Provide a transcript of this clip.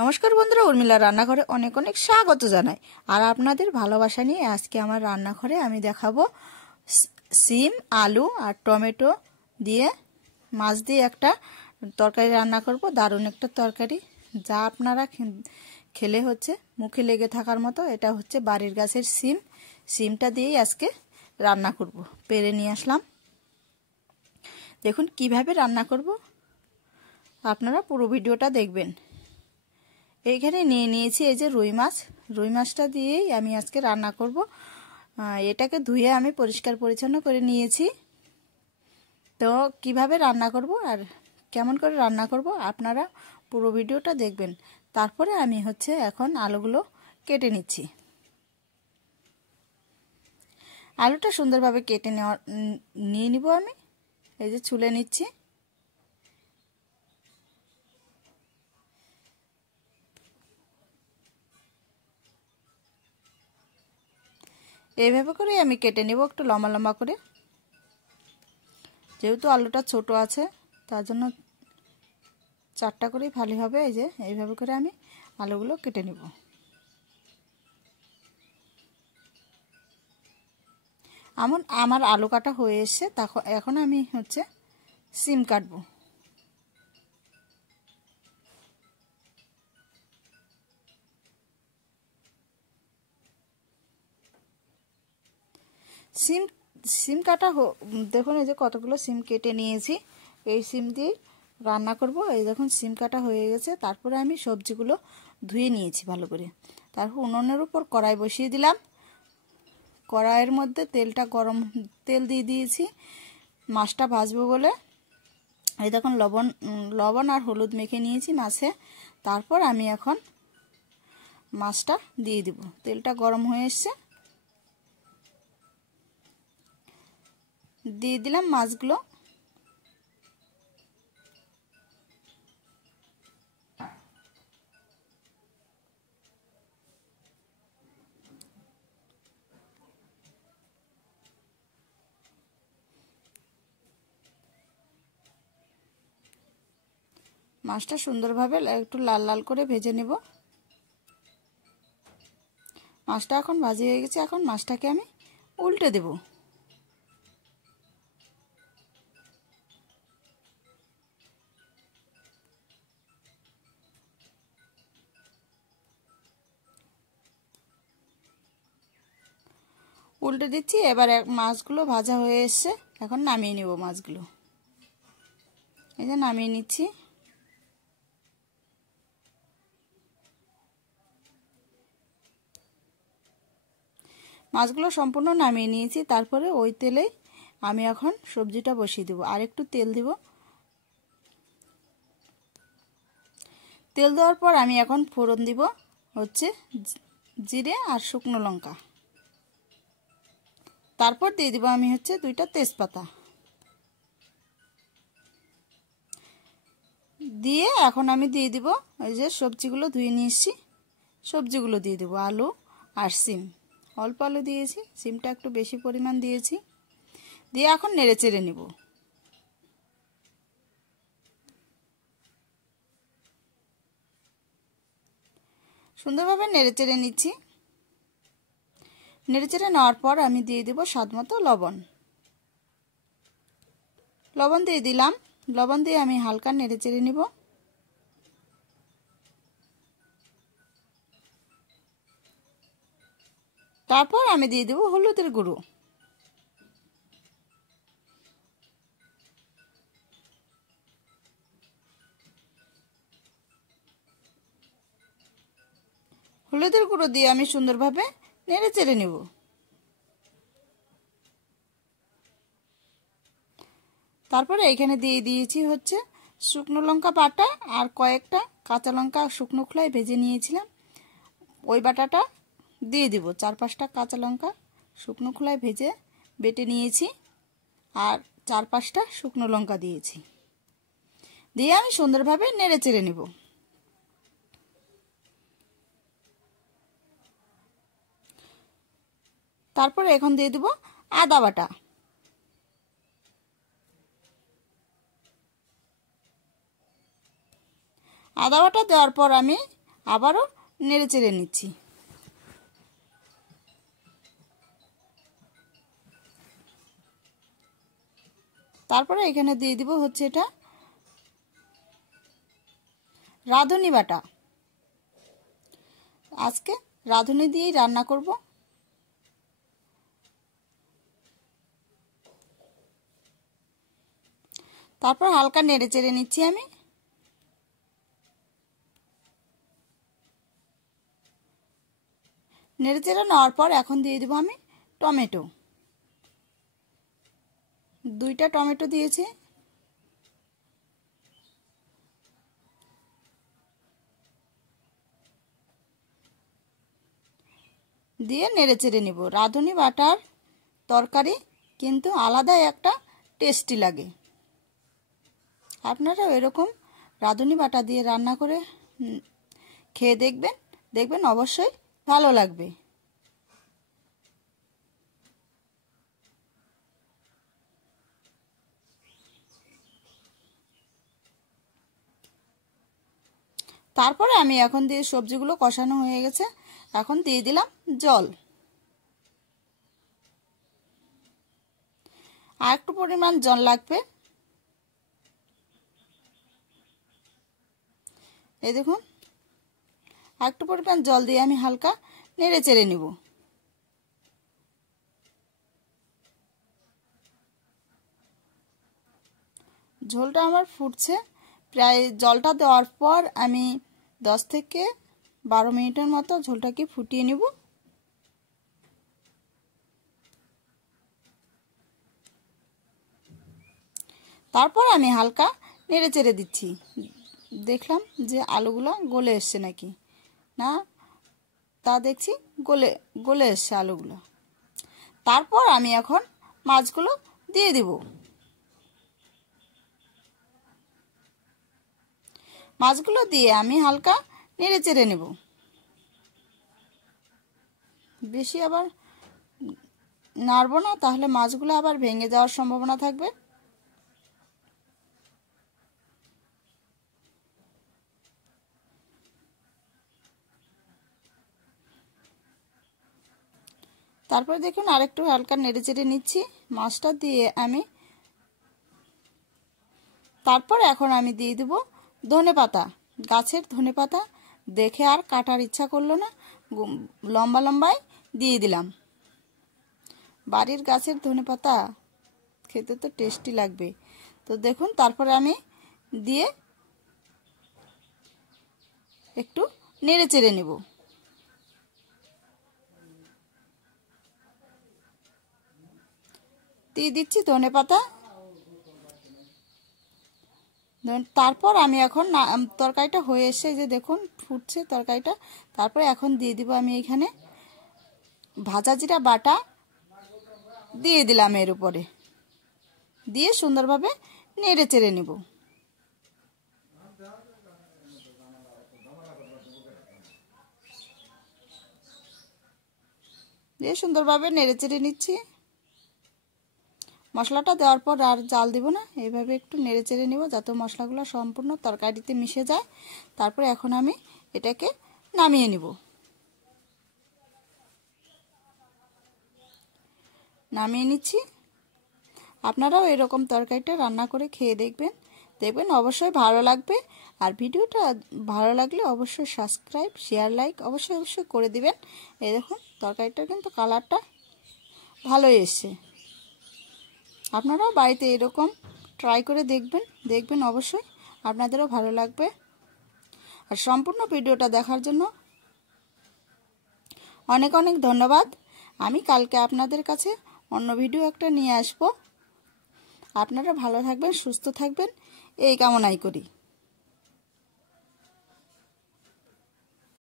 নমস্কার বন্ধুরা, উর্মিলা রান্নাঘরে অনেক অনেক স্বাগত জানাই। আর আপনাদের ভালোবাসা নিয়ে আজকে আমার রান্নাঘরে আমি দেখাবো সিম, আলু আর টমেটো দিয়ে মাছ দিয়ে একটা তরকারি রান্না করব। দারুণ একটা তরকারি, যা আপনারা খেলে হচ্ছে মুখে লেগে থাকার মতো। এটা হচ্ছে বাড়ির গাছের সিমটা দিয়েই আজকে রান্না করব। পেরে নিয়ে আসলাম, দেখুন কিভাবে রান্না করব। আপনারা পুরো ভিডিওটা দেখবেন। এইখানে নিয়ে নিয়েছি এই যে রুই মাছটা দিয়েই আমি আজকে রান্না করব। এটাকে ধুয়ে আমি পরিষ্কার পরিচ্ছন্ন করে নিয়েছি। তো কিভাবে রান্না করব আর কেমন করে রান্না করব আপনারা পুরো ভিডিওটা দেখবেন। তারপরে আমি হচ্ছে এখন আলুগুলো কেটে নিচ্ছি। আলুটা সুন্দরভাবে কেটে নিয়ে নিব। আমি এই যে ছুলে নিচ্ছি। এইভাবে করে আমি কেটে নেব একটু লম্বা লম্বা করে। যেহেতু আলুটা ছোট আছে তার জন্য 4টা করেই ভালো হবে। এই যে এইভাবে করে আমি আলুগুলো কেটে নেব। আমার আলু কাটা হয়ে এসছে। এখন আমি হচ্ছে সিম কাটবো। সিম কাটা দেখুন এই যে কতগুলো সিম কেটে নিয়েছি। এই সিম দিয়ে রান্না করব। এই দেখুন সিম কাটা হয়ে গেছে। তারপরে আমি সবজিগুলো ধুয়ে নিয়েছি ভালো করে। তারপর উনুনের উপর কড়াই বসিয়ে দিলাম। কড়াইয়ের মধ্যে তেল দিয়ে দিয়েছি মাছটা ভাজবো বলে। এই দেখুন লবণ আর হলুদ মেখে নিয়েছি মাছে। তারপর আমি এখন মাছটা দিয়ে দিব। তেলটা গরম হয়ে এসছে, দিয়ে দিলাম মাছগুলো। মাছটা সুন্দরভাবে একটু লাল লাল করে ভেজে নেব। মাছটা এখন ভাজি হয়ে গেছে। এখন মাছটাকে আমি উল্টে দেব। উল্টে দিচ্ছি। এবার মাছগুলো ভাজা হয়ে এসছে। এখন নামিয়ে নেব মাছগুলো। এই যে নামিয়ে নিচ্ছি। মাছগুলো সম্পূর্ণ নামিয়ে নিয়েছি। তারপরে ওই তেলেই আমি এখন সবজিটা বসিয়ে দেব। আর একটু তেল দিব। তেল দেওয়ার পর আমি এখন ফোড়ন দিব হচ্ছে জিরে আর শুকনো লঙ্কা। তারপর দিয়ে দিব আমি হচ্ছে 2টা তেজপাতা। দিয়ে এখন আমি দিয়ে দিব ওই যে সবজিগুলো ধুয়ে নিয়ে এসেছি। সবজিগুলো দিয়ে দেব আলু আর সিম। অল্প আলু দিয়েছি, সিমটা একটু বেশি পরিমাণ দিয়েছি। দিয়ে এখন নেড়ে চেড়ে নেব। সুন্দরভাবে নেড়ে চেড়ে নিচ্ছি। নেড়ে চেড়ে নেওয়ার পর আমি দিয়ে দেব স্বাদ মতো লবণ। লবণ দিয়ে দিলাম। লবণ দিয়ে আমি হালকা নেড়ে চেড়ে নেব। তারপর আমি দিয়ে দেব হলুদের গুঁড়ো। হলুদের গুঁড়ো দিয়ে আমি সুন্দরভাবে নেড়ে চেড়ে নেব। তারপরে এখানে দিয়ে দিয়েছি হচ্ছে শুকনো লঙ্কা বাটা আর কয়েকটা কাঁচা লঙ্কা শুকনো খোলায় ভেজে নিয়েছিলাম। ওই বাটাটা দিয়ে দিব। 4-5টা কাঁচা লঙ্কা শুকনো খোলায় ভেজে বেটে নিয়েছি। আর 4-5টা শুকনো লঙ্কা দিয়েছি। দিয়ে আমি সুন্দরভাবে নেড়ে চেড়ে নেব। তারপরে এখন দিয়ে দেব আদা বাটা। আদা বাটা দেওয়ার পর আমি আবারও নেড়ে চেড়ে নিচ্ছি। তারপরে এখানে দিয়ে দিব হচ্ছে এটা রাঁধুনি বাটা। আজকে রাঁধুনি দিয়েই রান্না করব। তারপর হালকা নেড়ে চেড়ে নিচ্ছি আমি। নেড়ে চেড়ে নেওয়ার পর এখন দিয়ে দেব আমি টমেটো। 2টা টমেটো দিয়েছি। দিয়ে নেড়ে চেড়ে নিব। রাঁধুনি বাটার তরকারি কিন্তু আলাদা একটা টেস্টি লাগে। আপনারাও এরকম রাঁধুনি বাটা দিয়ে রান্না করে খেয়ে দেখবেন, দেখবেন অবশ্যই ভালো লাগবে। তারপরে আমি এখন দিয়ে সবজিগুলো কষানো হয়ে গেছে, এখন দিয়ে দিলাম জল। আর একটু পরিমাণ জল লাগবে। এই দেখুন, আর একটু পরিমাণ জল দিয়ে আমি হালকা নেড়ে চেড়ে নিব। ঝোলটা আমার ফুটছে। প্রায় জলটা দেওয়ার পর আমি 10 থেকে 12 মিনিটের মতো ঝোলটাকে ফুটিয়ে নিব। তারপর আমি হালকা নেড়ে চেড়ে দিচ্ছি। দেখলাম যে আলুগুলো গলে এসছে নাকি না, তা দেখছি গলে গলে এসছে আলুগুলো। তারপর আমি এখন মাছগুলো দিয়ে দিব। মাছগুলো দিয়ে আমি হালকা নেড়ে চেড়ে নেব। বেশি আবার নাড়ব না, তাহলে মাছগুলো আবার ভেঙে যাওয়ার সম্ভাবনা থাকবে। তারপরে দেখুন আরেকটু হালকা নেড়ে চেড়ে নিচ্ছি মাছটা দিয়ে আমি। তারপর এখন আমি দিয়ে দেব ধনেপাতা। গাছের ধনেপাতা দেখে আর কাটার ইচ্ছা করলো না, লম্বা লম্বায় দিয়ে দিলাম। বাড়ির গাছের ধনেপাতা খেতে তো টেস্টি লাগবে। তো দেখুন, তারপরে আমি দিয়ে একটু নেড়ে চেড়ে নেব। দিয়ে দিচ্ছি ধনেপাতা। তারপর আমি এখন তরকারিটা হয়ে এসে যে দেখুন ফুটছে তরকারিটা। তারপরে এখন দিয়ে দিব আমি এখানে ভাজা জিরা বাটা দিয়ে দিলাম এর উপরে, দিয়ে সুন্দরভাবে নেড়ে চেড়ে নেব। দিয়ে সুন্দরভাবে নেড়ে চেড়ে নিচ্ছি। মশলাটা দেওয়ার পর আর জাল দিব না, এইভাবে একটু নেড়ে চেড়ে নেব যাতে মশলাগুলো সম্পূর্ণ তরকারিতে মিশে যায়। তারপরে এখন আমি এটাকে নামিয়ে নিব। নামিয়ে নিচ্ছি। আপনারাও এরকম তরকারিটা রান্না করে খেয়ে দেখবেন, দেখবেন অবশ্যই ভালো লাগবে। আর ভিডিওটা ভালো লাগলে অবশ্যই সাবস্ক্রাইব, শেয়ার, লাইক অবশ্যই করে দিবেন। এই দেখুন তরকারিটার কিন্তু কালারটা ভালোই এসছে। আপনারাও বাড়িতে এরকম ট্রাই করে দেখবেন, দেখবেন অবশ্যই আপনাদেরও ভালো লাগবে। আর সম্পূর্ণ ভিডিওটা দেখার জন্য অনেক অনেক ধন্যবাদ। আমি কালকে আপনাদের কাছে অন্য ভিডিও একটা নিয়ে আসব। আপনারা ভালো থাকবেন, সুস্থ থাকবেন এই কামনাই করি।